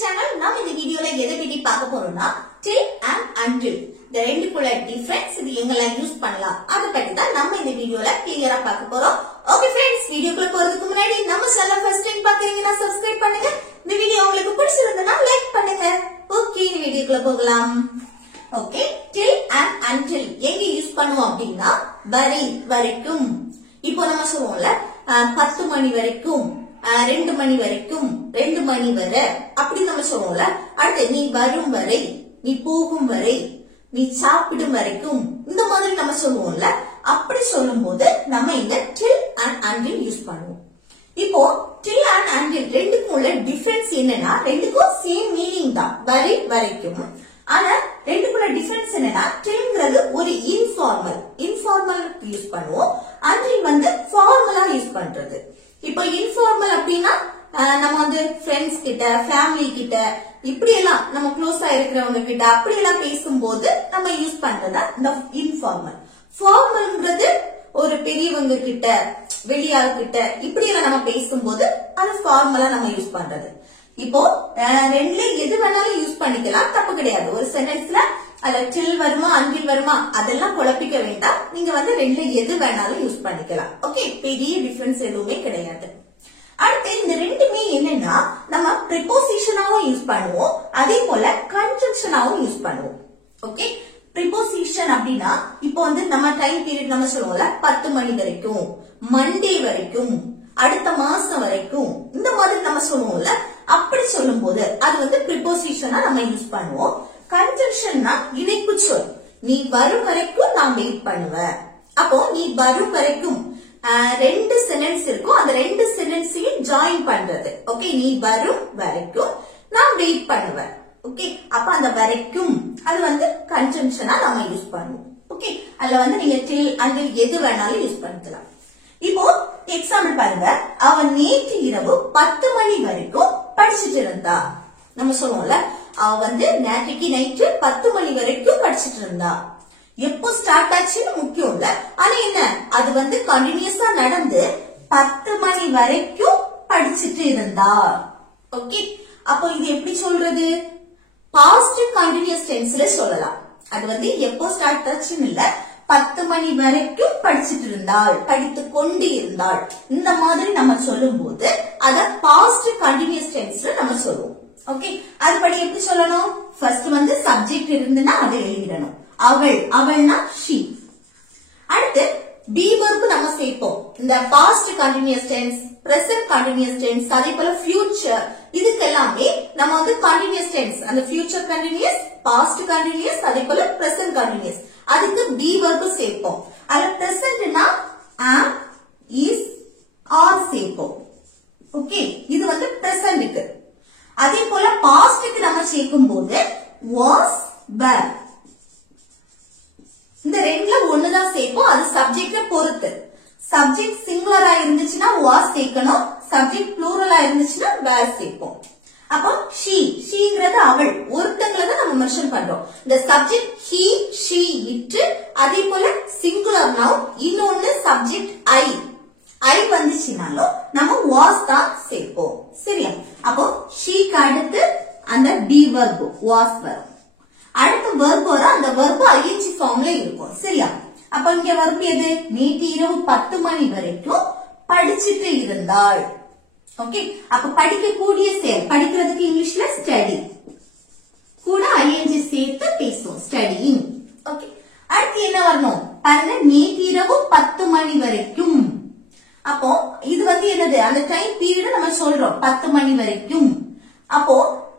channel. நாம் இந்த வீடியோல எதை பத்தி பார்க்க போறோம்னா till and until இந்த ரெண்டுக்குள்ள டிஃபரன்ஸ் இது எங்கெல்லாம் யூஸ் பண்ணலாம் அத பத்தி தான் நம்ம இந்த வீடியோல கிளியரா பார்க்க போறோம். ஓகே फ्रेंड्स, வீடியோக்குள்ள போறதுக்கு முன்னாடி நம்ம சேனலை ஃபர்ஸ்ட் டைம் பாக்குறீங்கன்னா சப்ஸ்கிரைப் பண்ணுங்க. இந்த வீடியோ உங்களுக்கு பிடிச்சிருந்தா லைக் பண்ணுங்க. ஓகே, இந்த வீடியோக்குள்ள போகலாம். ஓகே, till and until எங்க யூஸ் பண்ணுவோம் அப்படின்னா வரை வரைக்கும். இப்போ நம்ம சொல்லுவோம்ல 10 மணி வரைக்கும், 2 மணி வரைக்கும், 2 மணி வரை அப்படி நம்ம சொல்லுவோம்ல. அடுத்து நீ வரும் வரை, நீ போகும் வரை, நீ சாப்பிடும் வரைக்கும், இந்த மாதிரி நம்ம சொல்லுவோம்ல. அப்படி சொல்லும் போது நம்ம இங்க till and until யூஸ் பண்ணுவோம். இப்போ till and until ரெண்டுக்கும் உள்ள டிஃபரன்ஸ் என்னன்னா ரெண்டுக்கும் சேம் மீனிங் தான், வரை வரைக்கும். ஆனா ரெண்டுக்குள்ள டிஃபரன்ஸ் என்னன்னா tillங்கிறது ஒரு இன்ஃபார்மல் யூஸ் பண்ணுவோம், until வந்து ஃபார்மலா யூஸ் பண்றது. இப்போ இன்ஃபார்மல் அப்படின்னா நம்ம வந்து ஃப்ரெண்ட்ஸ் கிட்ட, ஃபேமிலி கிட்ட, இப்படி எல்லாம் நம்ம க்ளோஸா இருக்கிறவங்க கிட்ட அப்படி எல்லாம் பேசும்போது நம்ம யூஸ் பண்றதா இந்த இன்ஃபார்மல். ஃபார்மல்ங்கிறது ஒரு பெரியவங்க கிட்ட, வெளியாள் கிட்ட இப்படி எல்லாம் நம்ம பேசும்போது அது ஃபார்மலா நம்ம யூஸ் பண்றது. இப்போ ரெண்டுல எது வேணாலும் யூஸ் பண்ணிக்கலாம், தப்பு கிடையாது. ஒரு சென்டென்ஸ்ல அதுல till வருமா until வருமா அதெல்லாம் குழப்பிக்க வேண்டாம். நீங்க வந்து ரெண்டுல எது வேணாலும் யூஸ் பண்ணிக்கலாம். ஓகே, பெரிய டிஃபரன்ஸ் எதுவுமே கிடையாது. அடுத்து இந்த ரெண்டுமே என்னன்னா நம்ம ப்ரிபோசிஷனாவும் யூஸ் பண்ணுவோம், அதே போல கன்ஜங்ஷனாவும் யூஸ் பண்ணுவோம். ஓகே, ப்ரிபோசிஷன் அப்படின்னா இப்போ வந்து நம்ம டைம் பீரியட் நம்ம சொல்லுவோம்ல, 10 மணி வரைக்கும், மண்டே வரைக்கும், அடுத்த மாசம் வரைக்கும், இந்த மாதிரி நம்ம சொல்லுவோம்ல. அப்படி சொல்லும் போது அது வந்து ப்ரிபோசிஷனா நம்ம யூஸ் பண்ணுவோம். கன்ஜங்ஷன்னா இணைப்பு சொல். நீ வரும் வரைக்கும் நான் வெயிட் பண்ணுவேன். அப்போ நீ வரும் வரைக்கும் ரெண்டு சென்டென்ஸ் இருக்கும், அந்த ரெண்டு சென்டென்ஸையும் ஜாயின் பண்றது. ஓகே, நீ வரும் வரைக்கும் நான் வெயிட் பண்ணுவேன். ஓகே, அப்ப அந்த வரைக்கும் அது வந்து கன்ஜங்ஷனா நம்ம யூஸ் பண்ணுவோம். ஓகே, அதுல வந்து நீங்க till until எது வேணாலும் யூஸ் பண்ணிக்கலாம். இப்போ எக்ஸாம்பிள் பாருங்க, அவன் நேற்று இரவு 10 மணி வரைக்கும் படிச்சுட்டு இருந்தா. நம்ம சொல்லுவோம்ல, அவ வந்து நேற்றுக்கு நைட்டு 10 மணி வரைக்கும் படிச்சுட்டு இருந்தா. எப்போ ஸ்டார்ட் ஆச்சுன்னு முக்கியம் இல்ல, ஆனா என்ன அது வந்து கண்டினியூஸா நடந்து 10 மணி வரைக்கும் படிச்சுட்டு இருந்தா. ஓகே, அப்போ இது எப்படி சொல்றது? பாஸ்ட் கண்டினியூஸ் டென்ஸ்ல சொல்லலாம். அது வந்து எப்போ ஸ்டார்ட் ஆச்சுன்னு இல்ல, 10 மணி வரைக்கும் படிச்சுட்டு இருந்தாள், படித்துக் கொண்டு இருந்தாள். இந்த மாதிரி நம்ம சொல்லும் போது அத பாஸ்ட் கண்டினியூஸ் டென்ஸ்ல நம்ம சொல்லுவோம். ஓகே, அதுபடி எப்படி சொல்லணும்? ஃபர்ஸ்ட் வந்து சப்ஜெக்ட் இருந்துன்னா அதை எழுதிடணும். அவள், அவள்னா she. அடுத்து be verb நம்ம சேர்ப்போம். இந்த past continuous tense, present continuous tense, அதே போல future, இதுக்கு எல்லாமே நம்ம வந்து continuous tense, அந்த future continuous, past continuous, அதே போல present continuous, அதுக்கு be verb சேர்ப்போம். அதுல presentனா am, is, are சேர்ப்போம். ஓகே, இது வந்து presentக்கு. அதே போல பாஸ்ட்க்கு நம்ம சேர்க்கும் போது was, were, இந்த ரெண்டுல ஒண்ணுதான் சேர்ப்போம். அது சப்ஜெக்ட பொறுத்து. சப்ஜெக்ட் சிங்குலரா இருந்துச்சுன்னா was சேர்க்கணும், சப்ஜெக்ட் ப்ளூரலா இருந்துச்சுன்னா were சேர்ப்போம். அப்போ sheங்கிறது அவள், ஒருத்தங்களை தான் நம்ம மென்ஷன் பண்றோம். இந்த சப்ஜெக்ட் he, she, it, அதே போல சிங்குலர் நவுன், இன்னொன்னு சப்ஜெக்ட் I வந்துச்சுனாலும் நம்ம was தான் சேர்ப்போம். சரியா? அப்போ sheக்கு அடுத்து அந்த be verb was வரும். அடுத்த verb வர அந்த verb ing ஃபார்ம்ல இருக்கும். சரியா? அப்ப இங்க verb எது? நேற்று இரவு 10 மணி வரைக்கும் படிச்சிட்டு இருந்தாள். ஓகே, அப்ப படிக்கக்கூடிய செயல், படிக்கிறதுக்கு இங்கிலீஷ்ல ஸ்டடி, கூட ing சேர்த்து பேசுவோம், ஸ்டடியிங். ஓகே, அடுத்து என்ன வரணும் பாருங்க, நேற்று இரவு 10 மணி வரைக்கும். அப்போ இது வந்து என்னது? அந்த டைம் பீரியட் நம்ம சொல்றோம் 10 மணி வரைக்கும். அப்போ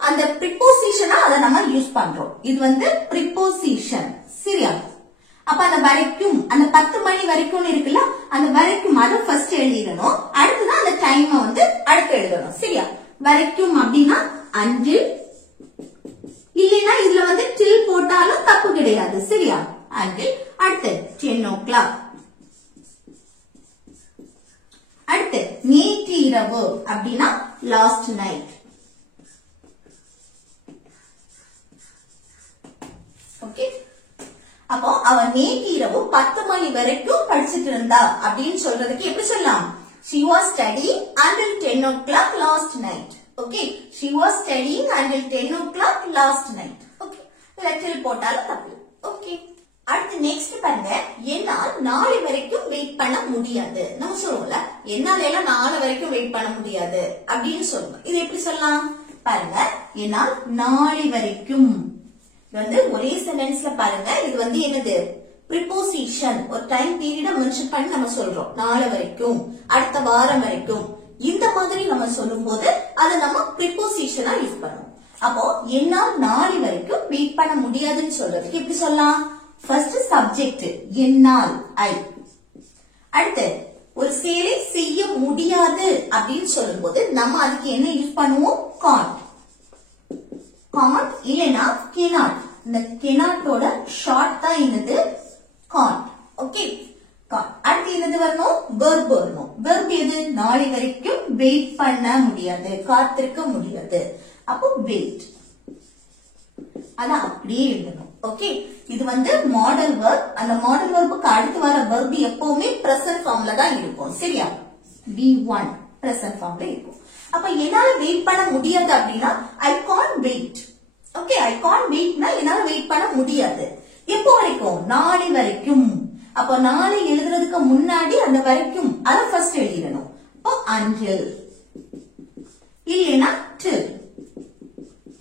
அந்த ப்ரிபோசிஷனா அதை நம்ம யூஸ் பண்றோம். இது வந்து ப்ரிபோசிஷன். சரியா? அப்ப அந்த வரைக்கும், அந்த 10 மணி வரைக்கும் இருக்குல்ல, அந்த வரைக்கும் அதை ஃபர்ஸ்ட் எழுதிடணும். அடுத்துதான் அந்த டைம் வந்து அடுத்து எழுதணும். சரியா? வரைக்கும் அப்படின்னா until, இல்லைன்னா இதுல வந்து till போட்டாலும் தப்பு கிடையாது. சரியா? until. அடுத்து 10 o'clock. அடுத்து நேற்று இரவு அப்படின்னா லாஸ்ட் நைட். ஓகே, அப்போ அவ நேற்று இரவு 10 மணி வரைக்கும் படிச்சிட்டு இருந்தா அப்படின்னு சொல்றதுக்கு எப்படி சொல்லலாம்? She was studying until 10 o'clock last night. Okay, she was studying until 10 o'clock last night. Okay, till போட்டாலும் தப்பு. Okay, அடுத்து நெக்ஸ்ட் பாருங்க, என்னால் நாளை வரைக்கும் வெயிட் பண்ண முடியாது. நம்ம சொல்லுவோம்ல, என்னால எல்லாம் நாளை வரைக்கும் வெயிட் பண்ண முடியாது அப்படின்னு சொல்லுவோம். இது எப்படி சொல்லலாம் பாருங்க, என்னால் நாளை வரைக்கும் வந்து ஒரே சென்டென்ஸ்ல பாருங்க, இது வந்து என்னது ப்ரிபோசிஷன், ஒரு டைம் பீரியட மென்ஷன் பண்ணி நம்ம சொல்றோம். நாளை வரைக்கும், அடுத்த வாரம் வரைக்கும், இந்த மாதிரி நம்ம சொல்லும் போது அதை நம்ம ப்ரிபோசிஷனா யூஸ் பண்ணுவோம். அப்போ என்னால் நாளை வரைக்கும் வெயிட் பண்ண முடியாதுன்னு சொல்றதுக்கு எப்படி சொல்லலாம்? ஃபர்ஸ்ட் சப்ஜெக்ட் என்னால், ஐ. அடுத்து ஒரு செயலை செய்ய முடியாது அப்படின்னு சொல்லும் போது நம்ம அதுக்கு என்ன யூஸ் பண்ணுவோம்? காண்ட். காண்ட் இல்லனா cannot. இந்த cannot-ஓட ஷார்ட் தான் என்னது? காண்ட். ஓகே, அடுத்து என்னது வரணும்? verb வரணும். verb எது? நாளை வரைக்கும் வெயிட் பண்ண முடியாது, காத்திருக்க முடியாது. அப்போ வெயிட், அத அப்படியே எழுதணும். ஓகே, இது வந்து மாடல் verb. அந்த மாடல் verb-க்கு அடுத்து வர verb எப்பவுமே present formல தான் இருக்கும். சரியா? be1 present formல இருக்கும். அப்ப என்னால வெயிட் பண்ண முடியாது அப்படின்னா I can't wait. Okay, I can't waitனா என்னால வெயிட் பண்ண முடியாது. எப்போ வரைக்கும்? நாளை வரைக்கும். அப்ப நாளை எழுதுறதுக்கு முன்னாடி அந்த வரைக்கும் அத ஃபர்ஸ்ட் எழுதிடணும். அப்போ until இல்லனா till.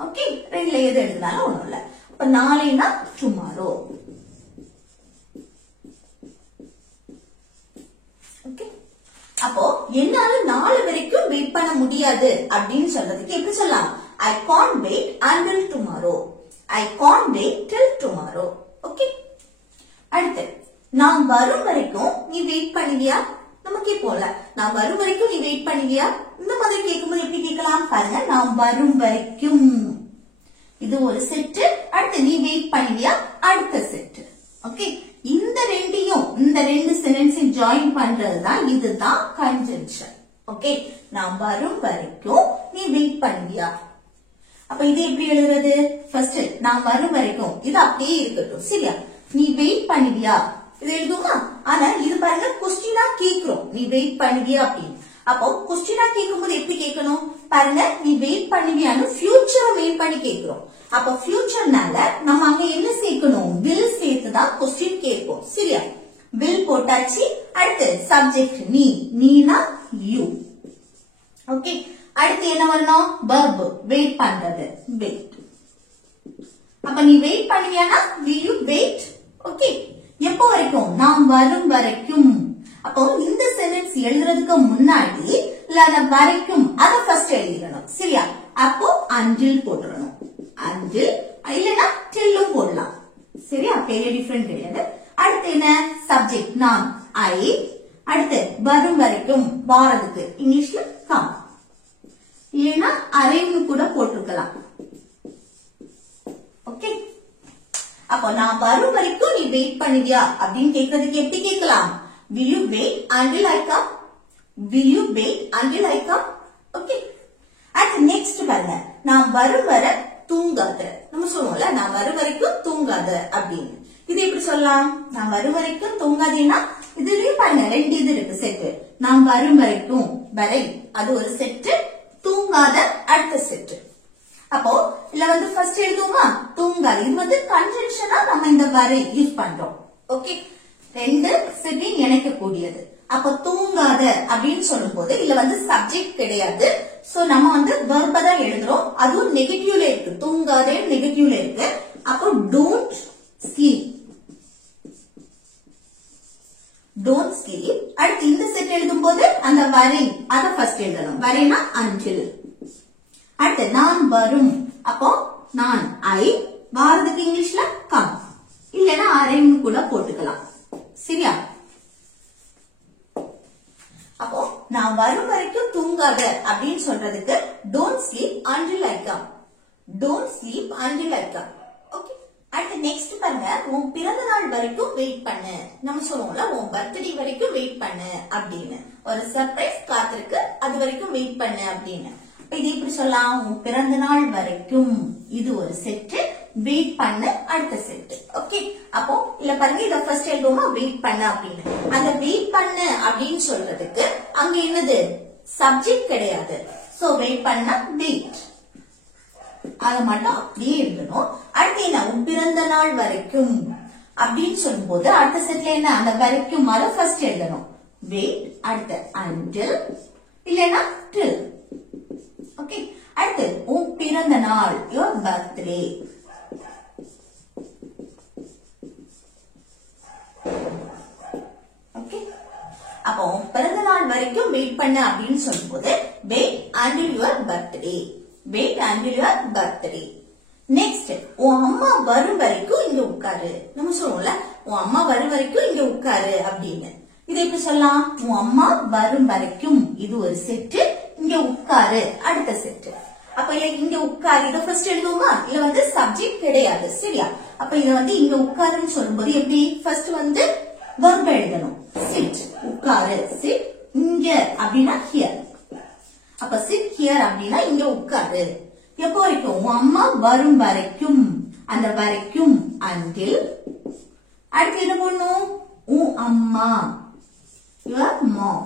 ஓகே, ரெண்டுல எது எழுதினாலும் ஒண்ணும் இல்ல. அப்ப நாளைனா tomorrow. ஓகே, அப்போ என்னால நாளை வரைக்கும் வெயிட் பண்ண முடியாது அப்படின்னு சொல்றதுக்கு எப்படி சொல்லலாம்? I can't wait until tomorrow. I can't wait till tomorrow. Okay, அடுத்து நான் வரும் வரைக்கும் நீ வெயிட் பண்ணுவியா? நம்ம கேட்போம்ல, நான் வரும் வரைக்கும் நீ வெயிட் பண்ணுவியா? இந்த மாதிரி கேட்கும்போது எப்படி கேட்கலாம் பாருங்க, நான் வரும் வரைக்கும், இது ஒரு செட். அடுத்து நீ வெயிட் பண்ணுவியா? அடுத்த செட். ஓகே, இந்த ரெண்டையும், இந்த ரெண்டு சென்டென்ஸையும் ஜாயின் பண்றதுதான் இதுதான் கன்ஜங்ஷன். ஓகே, நான் வரும் வரைக்கும் நீ வெயிட் பண்ணுவியா? அப்ப இது எப்படி எழுதுறது? ஃபர்ஸ்ட் நான் வரும் வரைக்கும், இது அப்படியே இருக்கட்டும். சரியா? நீ வெயிட் பண்ணுவியா இது எழுதுமா? ஆனா இது பாருங்க, கொஸ்டினா கேக்குறோம், நீ வெயிட் பண்ணுவியா அப்படின்னு. அப்போ கொஸ்டினா கேட்கும்போது எப்படி கேட்கணும் பாருங்க, நீ வெயிட் பண்ணுவியான்னு ஃபியூச்சரை மெயின் பண்ணி கேக்குறோம். அப்ப ஃபியூச்சர்னால நம்ம அங்க என்ன சேர்க்கணும்? வில் சேர்த்துதான் கொஸ்டின் கேட்போம். சரியா? வில் போட்டாச்சு. அடுத்து சப்ஜெக்ட் நீ, நீனா யூ. ஓகே, அடுத்து என்ன வரணும்? verb, வெயிட் பண்றது, வெயிட். அப்ப நீ wait பண்ணுவியானா will you wait? Okay, எப்போ வரைக்கும்? நான் வரும் வரைக்கும். அப்போ இந்த சென்டென்ஸ் எழுதுறதுக்கு முன்னாடி இல்ல வரைக்கும் அத ஃபர்ஸ்ட் எழுதிடணும். சரியா? அப்போ until போட்டுறணும். until இல்லனா till போடலாம். சரியா? பெரிய டிஃபரண்ட் கிடையாது. அடுத்து என்ன? சப்ஜெக்ட் நான், I. அடுத்து வரும் வரைக்கும், வாரதுக்கு இங்கிலீஷ்ல come. இல்லனா அரைன்னு கூட போட்டுக்கலாம். ஓகே, அப்போ நான் வரும் வரைக்கும் நீ வெயிட் பண்ணுவியா அப்படின்னு கேட்கறதுக்கு எப்படி கேட்கலாம்? will you wait until I come? will you wait until I come? Okay, அடுத்து நெக்ஸ்ட் பாருங்க, நான் வரும் வரை தூங்காத. நம்ம சொல்லுவோம்ல, நான் வரும் வரைக்கும் தூங்காத அப்படின்னு. இது எப்படி சொல்லலாம்? நான் வரும் வரைக்கும் தூங்காதேன்னா இதுலயும் பாருங்க ரெண்டு இது இருக்கு செட்டு. நான் வரும் வரைக்கும், வரை அது ஒரு செட்டு, தூங்காத அடுத்த செட்டு. அப்போ இல்ல வந்து ஃபர்ஸ்ட் எழுதுவோமா? தூங்காத. இது வந்து கன்ஜங்ஷனா நம்ம இந்த வரை யூஸ் பண்றோம். ஓகே, ரெண்டு செட்டையும் இணைக்க கூடியது. அப்ப தூங்காத அப்படின்னு சொல்லும் போது இல்ல வந்து சப்ஜெக்ட் கிடையாது. சோ நம்ம வந்து verb தான் எழுதுறோம். அதுவும் நெகட்டிவ்ல இருக்கு. தூங்காத நெகட்டிவ்ல இருக்கு. அப்போ don't sleep. don't sleep. அடுத்து இந்த செட் எழுதும் போது அந்த வரை அத ஃபர்ஸ்ட் எழுதணும். வரைனா until. அடுத்து நான் வரும். அப்போ நான், I. வாரதுக்கு இங்கிலீஷ்ல come. இல்லனா அரைன்னு கூட போட்டுக்கலாம். சரியா? அப்போ நான் வரும் வரைக்கும் தூங்காத அப்படின்னு சொல்றதுக்கு don't sleep until I come. don't sleep until I come. Okay, அடுத்து நெக்ஸ்ட் பாருங்க, உன் பிறந்த நாள் வரைக்கும் வெயிட் பண்ணு. நம்ம சொல்லுவோம்ல, உன் பர்த்டே வரைக்கும் வெயிட் பண்ணு அப்படின்னு. ஒரு சர்ப்ரைஸ் காத்திருக்கு, அது வரைக்கும் வெயிட் பண்ணு அப்படின்னு. இது எப்படி சொல்லலாம்? உன் பிறந்த நாள் வரைக்கும், இது ஒரு செட், வெயிட் பண்ணு அடுத்த செட். ஓகே, அப்போ இல்ல பாருங்க, இத ஃபர்ஸ்ட் எழுதுவோமா? வெயிட் பண்ணு அப்படின்னு. அந்த வெயிட் பண்ணு அப்படின்னு சொல்றதுக்கு அங்க என்னது? சப்ஜெக்ட் கிடையாது. சோ வெயிட் பண்ணா வெயிட். அதை மட்டும் அப்படியே எழுதணும். அடுத்து என்ன, உன் பிறந்த நாள் வரைக்கும் அப்படின்னு சொல்லும் போது அடுத்த செட்ல என்ன, அந்த வரைக்கும் அதை ஃபர்ஸ்ட் எழுதணும். வெயிட், அடுத்து until இல்லைன்னா till. ஓகே, அடுத்து உன் பிறந்த நாள், your birthday. ஓகே, அப்போ பிறந்த நாள் வரைக்கும் வெயிட் பண்ண அப்படின்னு சொல்லும் போது wait until your birthday. Wait until your birthday. Next, உன் அம்மா வரும் வரைக்கும் இங்க உட்காரு. நம்ம சொல்லுவோம்ல, உன் அம்மா வரும் வரைக்கும் இங்க உட்காரு அப்படின்னு. இதை எப்படி சொல்லலாம், உன் அம்மா வரும் வரைக்கும், இது ஒரு செட்டு, இங்க உட்காரு அடுத்த செட்டு. அப்ப இங்க உட்காரு இதை ஃபர்ஸ்ட் எழுதுவோமா, இல்ல வந்து சப்ஜெக்ட் கிடையாது சரியா. அப்ப இத வந்து இங்க உட்காருன்னு சொல்லும்போது எப்படி, ஃபர்ஸ்ட் வந்து verb எழுதணும். sit, உட்காரு, sit. இங்க அப்படின்னா here. அப்ப sit here அப்படின்னா இங்க உட்காரு. எப்போ வரைக்கும், உன் அம்மா வரும் வரைக்கும், அந்த வரைக்கும் until. அடுத்து என்ன பண்ணும், உன் அம்மா, your mom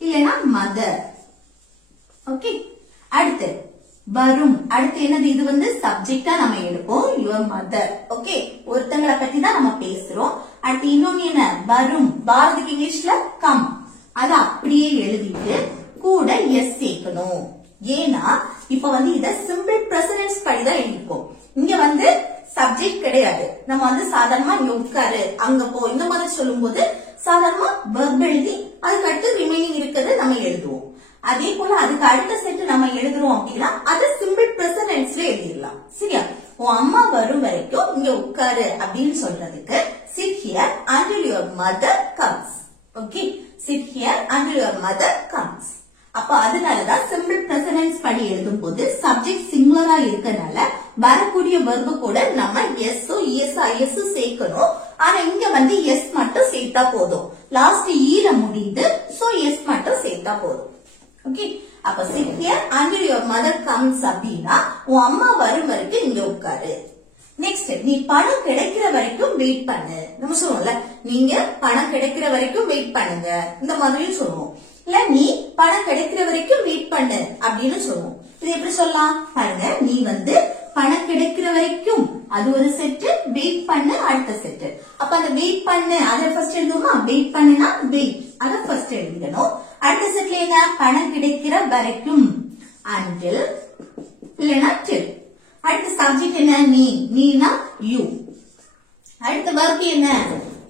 இல்லைன்னா mother. ஓகே, அடுத்து வரும், அடுத்து என்னது, இது வந்து சப்ஜெக்டா நம்ம எடுப்போம், your mother. ஓகே, ஒருத்தங்களை பத்தி தான் நம்ம பேசுறோம். அடுத்து இன்னொன்னு என்ன, வரும், பாரதிக்கு இங்கிலீஷ்ல கம், அதை அப்படியே எழுதிட்டு கூட எஸ் சேர்க்கணும். ஏன்னா இப்ப வந்து இத சிம்பிள் பிரசன்ஸ் படி தான் எழுதிப்போம். இங்க வந்து சப்ஜெக்ட் கிடையாது. நம்ம வந்து சாதாரணமா இங்க உட்காரு, அங்க போ, இந்த மாதிரி சொல்லும் போது சாதாரணமா verb எழுதி அதுக்கு அடுத்து ரிமைனிங் இருக்கிறது நம்ம எழுதுவோம். அதே போல அதுக்கு அடுத்த செட் நம்ம எழுதுறோம் அப்படின்னா அது சிம்பிள் பிரசன்ஸ்ல எழுதிடலாம் சரியா. உன் அம்மா வரும் வரைக்கும் இங்க உட்காரு அப்படின்னு சொல்றதுக்கு sit here until your mother comes. Okay, sit here until your mother comes. அப்ப அதனாலதான் சிம்பிள் பிரசன்ஸ் படி எழுதும் போது சப்ஜெக்ட் சிங்குலரா இருக்கனால வரக்கூடிய verb கூட நம்ம எஸ் ஐஎஸ் சேர்க்கணும். ஆனா இங்க வந்து எஸ் மட்டும் சேர்த்தா போதும், லாஸ்ட் ஈல முடிந்து சோ எஸ் மட்டும் சேர்த்தா போதும். ஓகே, அப்ப sit here until your mother comes அப்படின்னா உன் அம்மா வரும் வரைக்கும் இங்க உட்காரு. நெக்ஸ்ட், நீ பணம் கிடைக்கிற வரைக்கும் வெயிட் பண்ணு. நம்ம சொல்லுவோம்ல, நீங்க பணம் கிடைக்கிற வரைக்கும் வெயிட் பண்ணுங்க இந்த மாதிரியும் சொல்லுவோம். இல்ல நீ பணம் கிடைக்கிற வரைக்கும் வெயிட் பண்ணு அப்படின்னு சொல்லுவோம். இது எப்படி சொல்லலாம் பாருங்க, நீ வந்து பணம் கிடைக்கிற வரைக்கும் அது ஒரு செட், வெயிட் பண்ணு அடுத்த செட். அப்ப அந்த வெயிட் பண்ணு அதை ஃபர்ஸ்ட் எழுதுவோமா, வெயிட் பண்ணுனா வெயிட் அதை ஃபர்ஸ்ட் எழுதிடணும். அடுத்த செட்ல என்ன, பணம் கிடைக்கிற வரைக்கும் until இல்லனா till. அடுத்த சப்ஜெக்ட் என்ன, நீனா you. அடுத்த verb என்ன,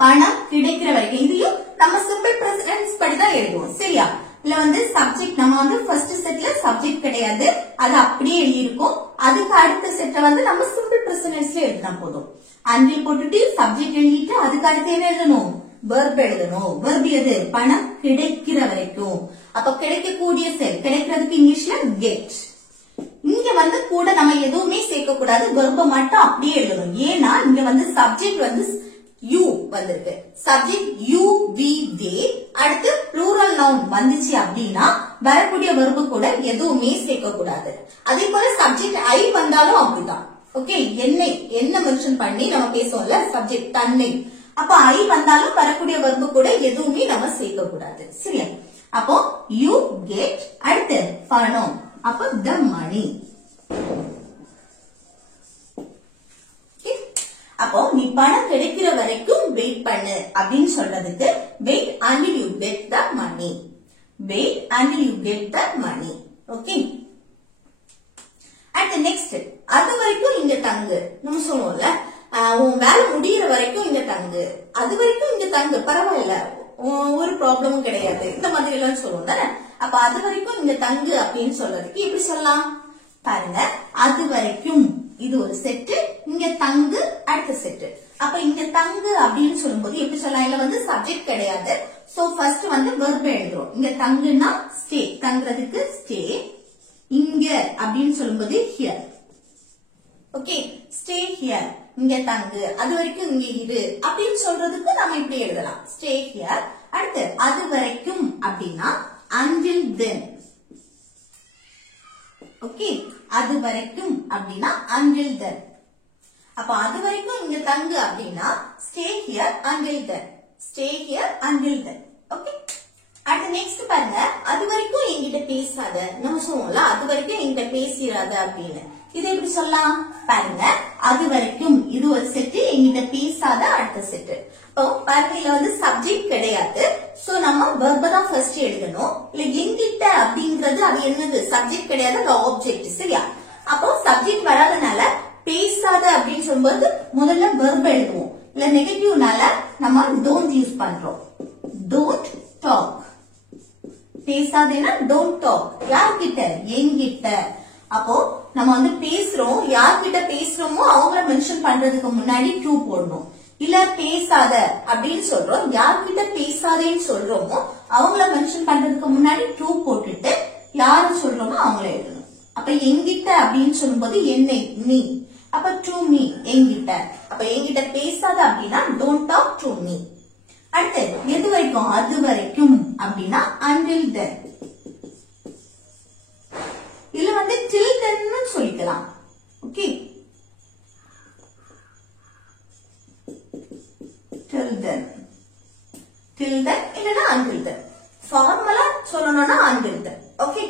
பணம் கிடைக்கிற வரைக்கும். இதையும் நம்ம சிம்பிள் பிரசன்ஸ் படி தான் எழுதுவோம் சரியா. இல்ல வந்து சப்ஜெக்ட் நம்ம வந்து ஃபர்ஸ்ட் செட்ல சப்ஜெக்ட் கிடையாது, அது அப்படியே எழுதியிருக்கோம். அதுக்கு அடுத்த செட்டை வந்து நம்ம சிம்பிள் பிரசன்ஸ்ல எழுதினா போதும். until போட்டுட்டு சப்ஜெக்ட் எழுதிட்டு அதுக்கு அடுத்து என்ன எழுதணும், verb எழுதணும். verb எது, பணம் கிடைக்கிற வரைக்கும். அப்ப கிடைக்கக்கூடிய செல், கிடைக்கிறதுக்கு இங்கிலீஷ்ல get. இங்க வந்து கூட நம்ம எதுவுமே சேர்க்க கூடாது, verb மட்டும் அப்படியே எழுதணும். ஏன்னா இங்க வந்து சப்ஜெக்ட் வந்து you வந்திருக்கு. Subject you, we, they. அடுத்து plural noun வந்துச்சு அப்படின்னா வரக்கூடிய verb கூட எதுவுமே சேர்க்க கூடாது. அதே போல சப்ஜெக்ட் I வந்தாலும் அப்படிதான். ஓகே, என்ன மென்ஷன் பண்ணி நம்ம பேசுவோம்ல, சப்ஜெக்ட் தன்னை. அப்ப I வந்தாலும் வரக்கூடிய verb கூட எதுவுமே நம்ம சேர்க்க கூடாது சரியா. அப்போ you get, அடுத்து பணம், அப்ப the money. அப்போ நீ பணம் கிடைக்கிற வரைக்கும் வெயிட் பண்ணு அப்படின்னு சொல்றதுக்கு wait until you get the money. wait until you get the money. Okay, அடுத்து நெக்ஸ்ட், அது வரைக்கும் இங்க தங்கு. நம்ம சொல்லுவோம்ல, உன் வேலை முடியற வரைக்கும் இங்க தங்கு, அது வரைக்கும் இங்க தங்கு, பரவாயில்ல, ஒரு ப்ராப்ளமும் கிடையாது, இந்த மாதிரி எல்லாம் சொல்லுவோம் தானே. அப்ப அது வரைக்கும் இங்க தங்கு அப்படின்னு சொல்றதுக்கு எப்படி சொல்லலாம் பாருங்க, அது வரைக்கும் இது ஒரு செட்டு, இங்க தங்கு அடுத்த செட்டு. அப்ப இங்க தங்கு அப்படின்னு சொல்லும்போது எப்படி சொல்லலாம், இல்ல வந்து சப்ஜெக்ட் கிடையாது. சோ ஃபர்ஸ்ட் வந்து verb எழுதுறோம். இங்க தங்குனா ஸ்டே, தங்குறதுக்கு ஸ்டே. இங்க அப்படின்னு சொல்லும்போது here. ஓகே, ஸ்டே here, இங்க தங்கு, அது வரைக்கும் இங்க இரு அப்படின்னு சொல்றதுக்கு நம்ம இப்படி எழுதலாம், ஸ்டே here. அடுத்து அது வரைக்கும் அப்படின்னா until then. ஓகே, அது வரைக்கும் அப்படின்னா until then. அப்ப அது வரைக்கும் இங்க தங்கு அப்படின்னா stay here until then. stay here until then. Okay, அடுத்து நெக்ஸ்ட் பாருங்க, அது வரைக்கும் என்கிட்ட பேசாத. நம்ம சொல்லுவோம்ல, அது வரைக்கும் என்கிட்ட பேசிராத அப்படின்னு. இது எப்படி சொல்லலாம் பாருங்க, அது வரைக்கும் இது ஒரு செட், என்கிட்ட பேசாத அடுத்த செட். இப்போ பாருங்க, இதுல வந்து சப்ஜெக்ட் கிடையாது. சோ நம்ம வெர்ப தான் ஃபர்ஸ்ட் எழுதணும். இல்ல என்கிட்ட அப்படிங்கிறது அது என்னது, சப்ஜெக்ட் கிடையாது, அது ஆப்ஜெக்ட். சரியா? அப்போ சப்ஜெக்ட் வராதனால பேசாத அப்படின்னு சொல்லும்போது முதல்ல வெர்ப எழுதுவோம். இல்ல நெகட்டிவ்னால நம்ம டோன்ட் யூஸ் பண்றோம். Don't talk. பேசாதேனா don't talk. யார்கிட்ட? என்கிட்ட. அப்போ நம்ம வந்து பேசுறோம், யார்கிட்ட பேசுறோமோ அவங்கள மென்ஷன் பண்றதுக்கு முன்னாடி டு போடணும். இல்ல பேசாத அப்படின்னு சொல்றோம், யார்கிட்ட பேசாதேன்னு சொல்றோமோ அவங்கள மென்ஷன் பண்றதுக்கு முன்னாடி டு போட்டுட்டு யாரு சொல்றோமோ அவங்கள எழுதணும். அப்ப என்கிட்ட அப்படின்னு சொல்லும்போது என்னை, நீ. அப்ப டு மீ, என்கிட்ட. அப்ப என்கிட்ட பேசாத அப்படின்னா டோன்ட் டாக் டு மீ. அடுத்து எது வரைக்கும்? அது வரைக்கும் அப்படின்னா until then. இதுல வந்து till then சொல்லிக்கலாம். ஓகே, till then இல்லனா until then. ஃபார்மலா சொல்லணும்னா until then. ஓகே.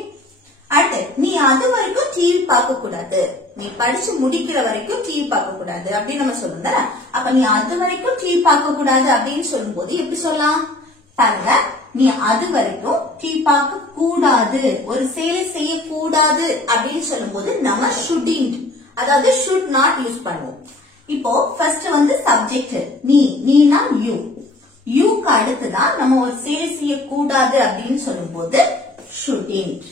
அடுத்து நீ அது வரைக்கும் டிவி பார்க்க கூடாது, நீ படிச்சு முடிக்கிற வரைக்கும் டிவி பார்க்க கூடாது அப்படின்னு நம்ம சொல்லுங்க. அப்ப நீ அது வரைக்கும் டிவி பார்க்க கூடாது அப்படின்னு சொல்லும் போது எப்படி சொல்லலாம் பாருங்க, நீ அது வரைக்கும் டிவி பார்க்க கூடாது, ஒரு செயலை செய்யக்கூடாது அப்படின்னு சொல்லும் போது நம்ம shouldn't, அதாவது should not யூஸ் பண்ணுவோம். இப்போ ஃபர்ஸ்ட் வந்து சப்ஜெக்ட் நீ, நீனா யூ. யூக்கு அடுத்துதான் நம்ம ஒரு செயலை செய்யக்கூடாது அப்படின்னு சொல்லும் போது shouldn't.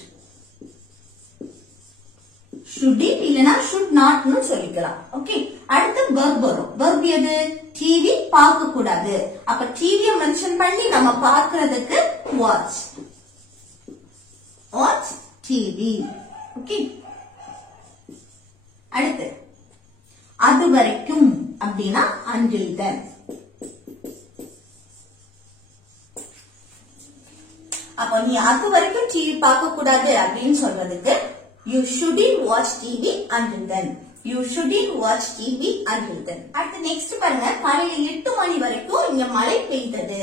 shouldn't இல்லனா should not னு சொல்லிக்கலாம். ஓகே. அடுத்து verb வரும். verb எது? டிவி பார்க்க கூடாது. அப்ப டிவியை மென்ஷன் பண்ணி நம்ம பார்க்கிறதுக்கு watch. watch TV. ஓகே. அடுத்து அது வரைக்கும் அப்படின்னா until then. அப்ப நீ அது வரைக்கும் டிவி பார்க்க கூடாது அப்படின்னு சொல்றதுக்கு you shouldn't watch TV until then. you shouldn't watch TV until then. அடுத்து நெக்ஸ்ட் பாருங்க, காலையில 8 மணி வரைக்கும் இங்க மழை பெய்தது.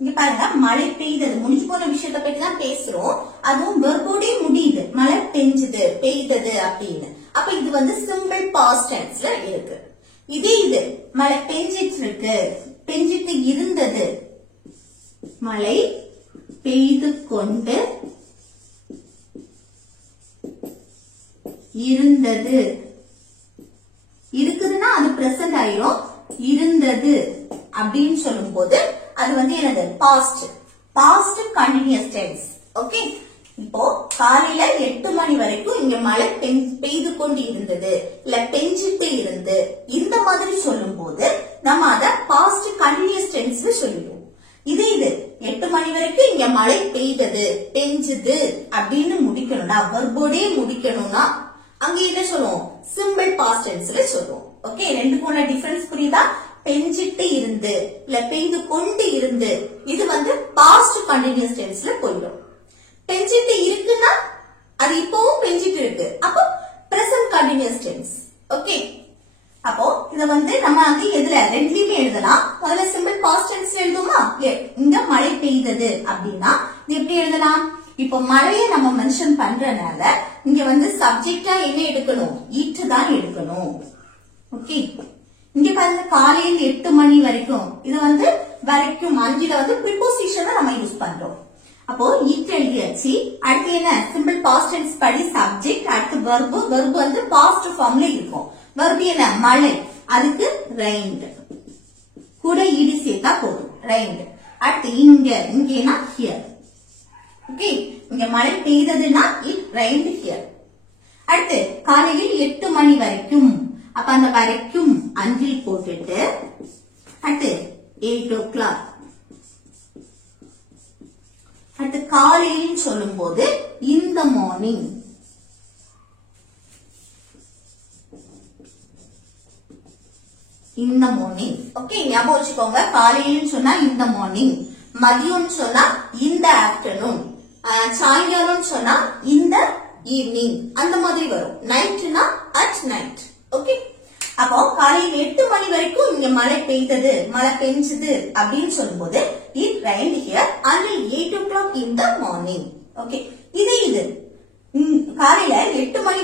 இங்க பாருங்க, மழை பெய்தது முடிஞ்சு போன விஷயத்தை பத்தி தான் பேசுறோம். அதுவும் வெர்போடே முடியுது, மழை பெஞ்சது, பெய்தது அப்படின்னு. அப்ப இது வந்து சிம்பிள் பாஸ்ட் டென்ஸ்ல இருக்கு. இது மழை பெஞ்சிட்டு இருக்கு, பெஞ்சிட்டு இருந்தது, மழை பெய்து கொண்டு இருந்தது. இருக்குதுன்னா அது பிரசன்ட் ஆயிரும். இருந்தது அப்படின்னு சொல்லும் போது அது வந்து என்னது? Past. Past continuous tense. Okay. இப்போ காலையில 8 மணி வரைக்கும் இங்க மழை பெய்து கொண்டு இருந்தது, இல்ல பெஞ்சிட்டு இருந்து, இந்த மாதிரி சொல்லும் போது நம்ம அத பாஸ்ட் கண்டினியூஸ் டென்ஸ் சொல்லிடுவோம். இது 8 மணி வரைக்கும் இங்க மழை பெய்தது, பெஞ்சுது அப்படின்னு முடிக்கணும்னா, வெர்போடே முடிக்கணும்னா அங்க என்ன சொல்லுவோம்? சிம்பிள் பாஸ்ட் டென்ஸ்ல சொல்லுவோம். ஓகே. ரெண்டுக்கும் உள்ள டிஃபரன்ஸ் புரியுதா? பெஞ்சிட்டு இருந்து இல்ல பெய்து கொண்டு இருந்து, இது வந்து பாஸ்ட் கண்டினியூஸ் டென்ஸ்ல போயிடும். பெஞ்சிட்டு இருக்குன்னா அது இப்பவும் பெஞ்சிட்டு இருக்கு, அப்போ பிரசன்ட் கண்டினியூஸ் டென்ஸ். ஓகே. அப்போ இத வந்து நம்ம அங்க எதுல ரெண்டுலயுமே எழுதலாம். முதல்ல சிம்பிள் பாஸ்ட் டென்ஸ் எழுதுமா? இங்க மழை பெய்தது அப்படின்னா இது எப்படி எழுதலாம்? இப்போ மழையை நம்ம மென்ஷன் பண்றனால இங்க வந்து சப்ஜெக்டா என்ன எடுக்கணும்? இட் தான் எடுக்கணும். ஓகே. இங்க பாருங்க, காலையில் 8 மணி வரைக்கும், இது வந்து வரைக்கும் அஞ்சுல வந்து ப்ரிபோசிஷனை நம்ம யூஸ் பண்றோம். அப்போ இட் எழுதியாச்சு. அடுத்து என்ன? சிம்பிள் பாஸ்ட் டென்ஸ் படி சப்ஜெக்ட், அடுத்து வெர்ப். வெர்ப் வந்து பாஸ்ட் ஃபார்ம்ல இருக்கும். வெர்ப் என்ன? மழை, அதுக்கு rained. கூட ஈடு சேர்த்தா போதும், rained. அடுத்து இங்கன்னா here. ஓகே. இங்க மழை பெய்ததுன்னா it rained here. அடுத்து காலையில் 8 மணி வரைக்கும், அப்ப அந்த வரைக்கும் until போட்டுட்டு அடுத்து 8 o'clock. அடுத்து காலையில் சொல்லும் போது in the morning. in the morning. Okay. ஞாபகம் வச்சுக்கோங்க, காலையில் சொன்னா in the morning, மதியம் சொன்னா in the afternoon, சாயங்காலம் சொன்னா in the evening, அந்த மாதிரி வரும். நைட்னா at night. ஓகே. அப்போ காலையில் 8 மணி வரைக்கும் இங்க மழை பெய்தது, மழை பெஞ்சது அப்படின்னு சொல்லும்போது it rained here until 8 o'clock in the morning. Okay. இது காலையில 8 மணி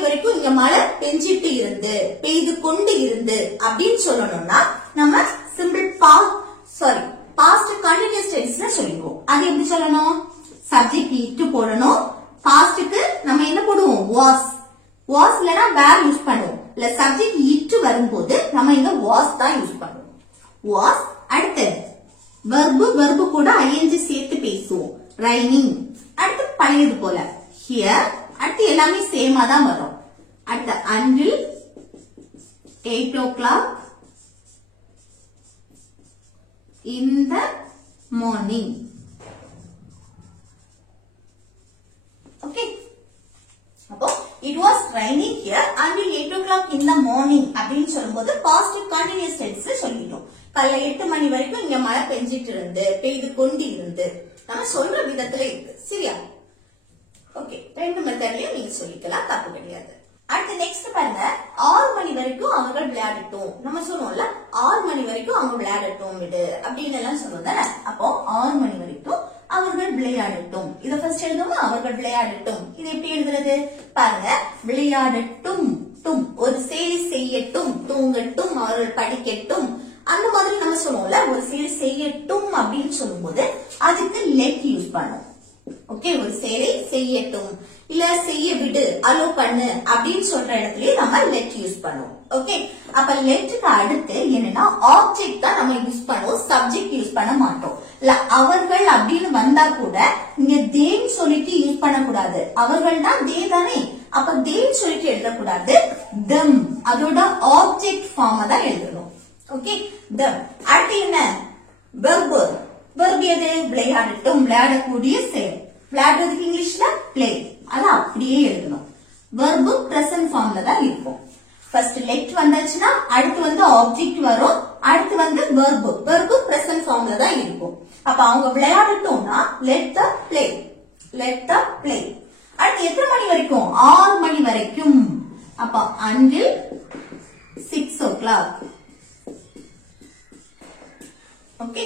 இங்க மழை பெஞ்சிட்டு இருந்து பெய்து கொண்டு இருந்து அப்படின்னு சொல்லணும்னா நம்ம சிம்பிள் பாஸ்ட் கண்டினியூஸ் டென்ஸ்ல சொல்லிடுவோம். அது எப்படி சொல்லணும்? சப்ஜெக்ட் இட்டு போடணும். பாஸ்டுக்கு நம்ம என்ன போடுவோம்? வாஸ் இல்லனா வேர் யூஸ் பண்ணுவோம். இல்ல சப்ஜெக்ட் இட்டு வரும்போது நம்ம இங்க வாஸ் தான் யூஸ் பண்ணுவோம். வாஸ். அடுத்து வெர்பு கூட ஐஎன்ஜி சேர்த்து பேசுவோம். ரைனிங். அடுத்து பழையது போல ஹியர். அடுத்து எல்லாமே சேமா தான் வரும். அடுத்து until 8 o'clock in the morning. Okay. அப்போ it was raining here until 8 o'clock in the morning அப்படின்னு சொல்லும்போது past continuous tense சொல்லிட்டோம். காலைல 8 மணி வரைக்கும் இங்க மழை பெஞ்சிட்டு இருந்து பெய்து கொண்டு இருந்து நம்ம சொல்ற விதத்துல இருக்கு. சரியா? ஓகே, ரெண்டு மெத்தட்லயும் நீங்க சொல்லிக்கலாம், தப்பு கிடையாது. அடுத்து நெக்ஸ்ட் பாருங்க, 6 மணி வரைக்கும் அவர்கள் விளையாடட்டும். நம்ம சொல்லுவோம்ல 6 மணி வரைக்கும் அவங்க விளையாடட்டும் விடு அப்படின்னு எல்லாம் சொல்லுவோம் தானே. அப்போ 6 மணி வரைக்கும் அவர்கள் விளையாடட்டும். இத ஃபர்ஸ்ட் எழுதுமா? அவர்கள் விளையாடட்டும். இது எப்படி எழுதுறது பாருங்க. விளையாடட்டும், டும் ஒரு செயலை செய்யட்டும், தூங்கட்டும், அவர்கள் படிக்கட்டும், அந்த மாதிரி நம்ம சொல்லுவோம்ல. ஒரு செயலை செய்யட்டும் அப்படின்னு சொல்லும்போது அதுக்கு லெட் யூஸ் பண்ணுவோம். ஓகே, ஒரு செயலை செய்யட்டும் இல்ல செய்ய விடு அலோ பண்ணு அப்படின்னு சொல்ற இடத்துலயே நம்ம லெட் யூஸ் பண்ணுவோம். ஓகே, அப்ப லெட்டுக்கு அடுத்து என்னன்னா ஆப்ஜெக்ட் தான் நம்ம யூஸ் பண்ணுவோம், சப்ஜெக்ட் யூஸ் பண்ண மாட்டோம். இல்ல அவர்கள் அப்படின்னு வந்தா கூட இங்க தேன்னு சொல்லிட்டு யூஸ் பண்ணக்கூடாது. அவர்கள்னா தே தானே, அப்ப தேன்னு சொல்லிட்டு எழுதக்கூடாது. தம் அதோட ஆப்ஜெக்ட் ஃபார்ம் தான் எழுதணும். ஓகே, தம். அடுத்து என்ன? வெர்பு. வெர்பு எது? விளையாடட்டும், விளையாடக்கூடிய செயல். விளையாடுறதுக்கு இங்கிலீஷ்ல பிளே, அது அப்படியே எழுதணும். வெர்பு பிரசன்ட் ஃபார்ம்ல தான் இருக்கும். ஃபர்ஸ்ட் லெட் வந்தாச்சுன்னா அடுத்து வந்து ஆப்ஜெக்ட் வரும், அடுத்து வந்து வெர்பு. வெர்பு பிரசன்ட் ஃபார்ம்ல தான் இருக்கும். அப்ப அவங்க விளையாடட்டும்னா let the play, let the play. அடுத்து எத்தனை மணி வரைக்கும்? 6 மணி வரைக்கும். அப்ப until 6 o'clock. ஓகே,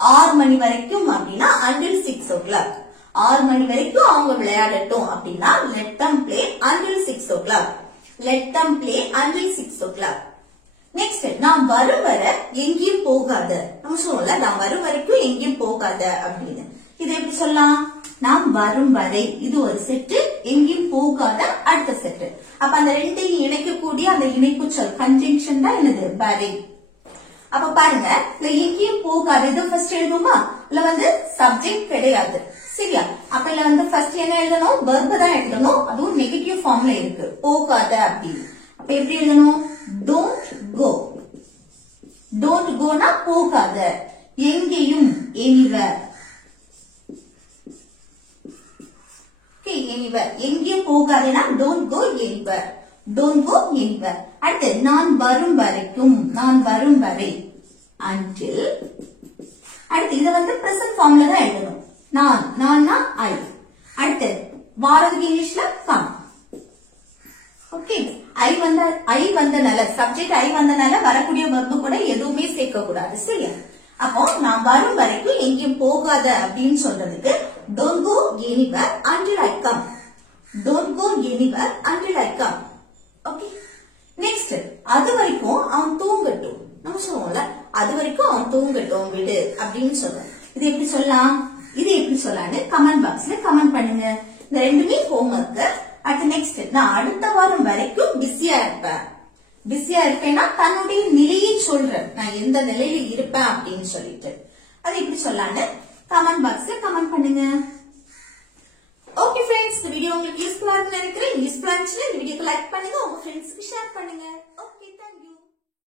6 மணி வரைக்கும் அப்படின்னா until 6 o'clock. 6 மணி வரைக்கும் அவங்க விளையாடட்டும் அப்படின்னா let them play until 6 o'clock. Let them play until 6 o'clock. Next, நாம் வரும் வர எங்கேயும் போகாத. நம்ம சொல்லுவோம்ல நாம் வரும் வரைக்கும் எங்கேயும் போகாத அப்படின்னு. இது எப்படி சொல்லலாம்? நாம் வரும் வரை இது ஒரு செட்டு, எங்கேயும் போகாத அடுத்த செட்டு. அப்ப அந்த ரெண்டையும் இணைக்கக்கூடிய அந்த இணைப்பு சொல் கன்ஜங்ஷன் தான் என்னது? வரை. அப்ப பாருங்க, இந்த எங்கேயும் போகாது இது ஃபர்ஸ்ட் எழுதுமா? இல்ல வந்து சப்ஜெக்ட் கிடையாது. சரியா? அப்ப இல்ல வந்து ஃபர்ஸ்ட் என்ன எழுதணும்? வெர்பு தான் எழுதணும். அதுவும் நெகட்டிவ் ஃபார்ம்ல இருக்கு, போகாத அப்படின்னு. அப்ப எப்படி எழுதணும்? Don't go. டோன்ட் கோனா போகாத. எங்கேயும் எனிவேர். Okay, anywhere. எங்கேயும் போகாதேனா don't go anywhere. Don't go anywhere. அடுத்து நான் வரும் வரைக்கும், நான் வரும் வரை until. அடுத்து இத வந்து பிரசன்ட் ஃபார்ம்ல தான் எழுதணும். நான்னா ஐ. அடுத்து வாரதுக்கு இங்கிலீஷ்ல கம். ஓகே, ஐ வந்தனால சப்ஜெக்ட் ஐ வந்தனால வரக்கூடிய வெர்பு கூட எதுவுமே சேர்க்க கூடாது. சரியா? அப்போ நான் வரும் வரைக்கும் எங்கேயும் போகாத அப்படின்னு சொல்றதுக்கு don't go anywhere until I come. Don't go anywhere until I come. Okay, next அது வரைக்கும் அவன் தூங்கட்டும். நம்ம சொல்லுவோம்ல அது வரைக்கும் அவன் தூங்கட்டும் விடு அப்படின்னு சொல்றோம். இது எப்படி சொல்லலாம்? இது எப்படி சொல்லலாம்னு கமெண்ட் பாக்ஸ்ல கமெண்ட் பண்ணுங்க. இந்த ரெண்டுமே ஹோம்வொர்க். அடுத்து நெக்ஸ்ட், நான் அடுத்த வாரம் வரைக்கும் பிஸியா இருப்பேன். பிஸியா இருப்பேன்னா தன்னுடைய நிலையை சொல்றேன், நான் எந்த நிலையில இருப்பேன் அப்படின்னு சொல்லிட்டு. அது எப்படி சொல்லலாம்னு கமெண்ட் பாக்ஸ்ல கமெண்ட் பண்ணுங்க. ஓகே ஃப்ரெண்ட்ஸ், இந்த வீடியோ உங்களுக்கு யூஸ்ஃபுல்லா இருக்குன்னு நினைக்கிறேன். யூஸ்ஃபுல்லா இருந்துச்சுன்னா இந்த வீடியோக்கு லைக் பண்ணுங்க, உங்க ஃப்ரெண்ட்ஸ்க்கு ஷேர் பண்ணுங்க.